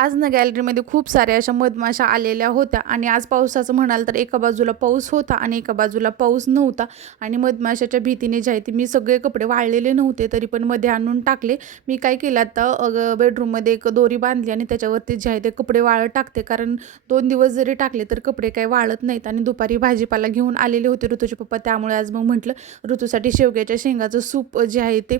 आज ना गॅलरीमध्ये खूप साऱ्या अशा मधमाशा आलेल्या होत्या आणि आज पावसाचं म्हणाल तर एका बाजूला पाऊस होता आणि एका बाजूला पाऊस नव्हता आणि मधमाशाच्या भीतीने जे आहे ते मी सगळे कपडे वाळलेले नव्हते तरी पण मध्ये आणून टाकले. मी काय केलं आता बेडरूममध्ये एक दोरी बांधली आणि त्याच्यावरती जे आहे ते कपडे वाळत टाकते, कारण 2 दिवस जरी टाकले तर कपडे काही वाळत नाहीत. आणि दुपारी भाजीपाला घेऊन आलेले होते ऋतूचे पप्पा, त्यामुळे आज मग म्हटलं ऋतूसाठी शेवग्याच्या शेंगाचं सूप जे आहे ते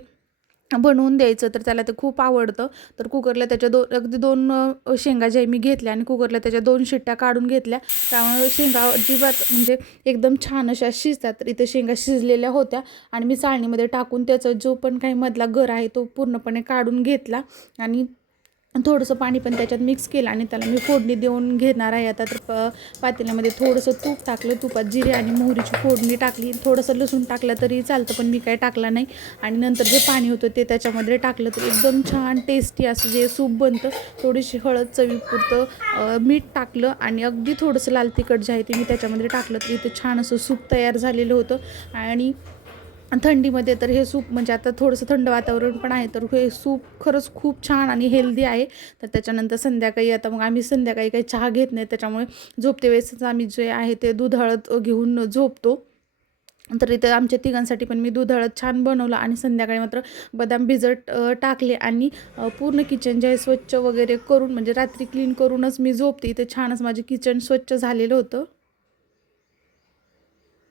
बनवून द्यायचं. तर त्याला ते खूप आवडतं. तर कुकरला त्याच्या अगदी 2 शेंगा ज्या मी घेतल्या आणि कुकरला त्याच्या 2 शिट्ट्या काढून घेतल्या. त्यामुळे शेंगा अजिबात म्हणजे एकदम छान अशा शिजतात. तर इथे शेंगा शिजलेल्या होत्या आणि मी चाळणीमध्ये टाकून त्याचा जो पण काही मधला गर आहे तो पूर्णपणे काढून घेतला आणि थोडंसं पाणी पण त्याच्यात मिक्स केलं आणि त्याला मी फोडणी देऊन घेणार आहे आता. तर पातेल्यामध्ये थोडंसं तूप टाकलं, तुपात जिरे आणि मोहरीची फोडणी टाकली, थोडंसं लसूण टाकलं तरी चालतं पण मी काही टाकला नाही. आणि नंतर जे पाणी होतं ते त्याच्यामध्ये टाकलं तर एकदम छान टेस्टी असं जे सूप बनतं. थोडीशी हळद चवीपुरतं मीठ टाकलं आणि अगदी थोडंसं लाल तिखट जे आहे ते मी त्याच्यामध्ये टाकलं तर इथे छान असं सूप तयार झालेलं होतं. आणि थंडीमध्ये तर हे सूप म्हणजे आता थोडंसं थंड वातावरण पण आहे तर हे सूप खरंच खूप छान आणि हेल्दी आहे. तर त्याच्यानंतर संध्याकाळी आता मग आम्ही संध्याकाळी काही चहा घेत नाही, त्याच्यामुळे झोपते वेळेसच आम्ही जे आहे ते दूध हळद घेऊन झोपतो. तर इथं आमच्या तिघांसाठी पण मी दूध हळद छान बनवलं आणि संध्याकाळी मात्र बदाम भिजत टाकले आणि पूर्ण किचन जे आहे स्वच्छ वगैरे करून म्हणजे रात्री क्लीन करूनच मी झोपते. इथे छानच माझे किचन स्वच्छ झालेलं होतं.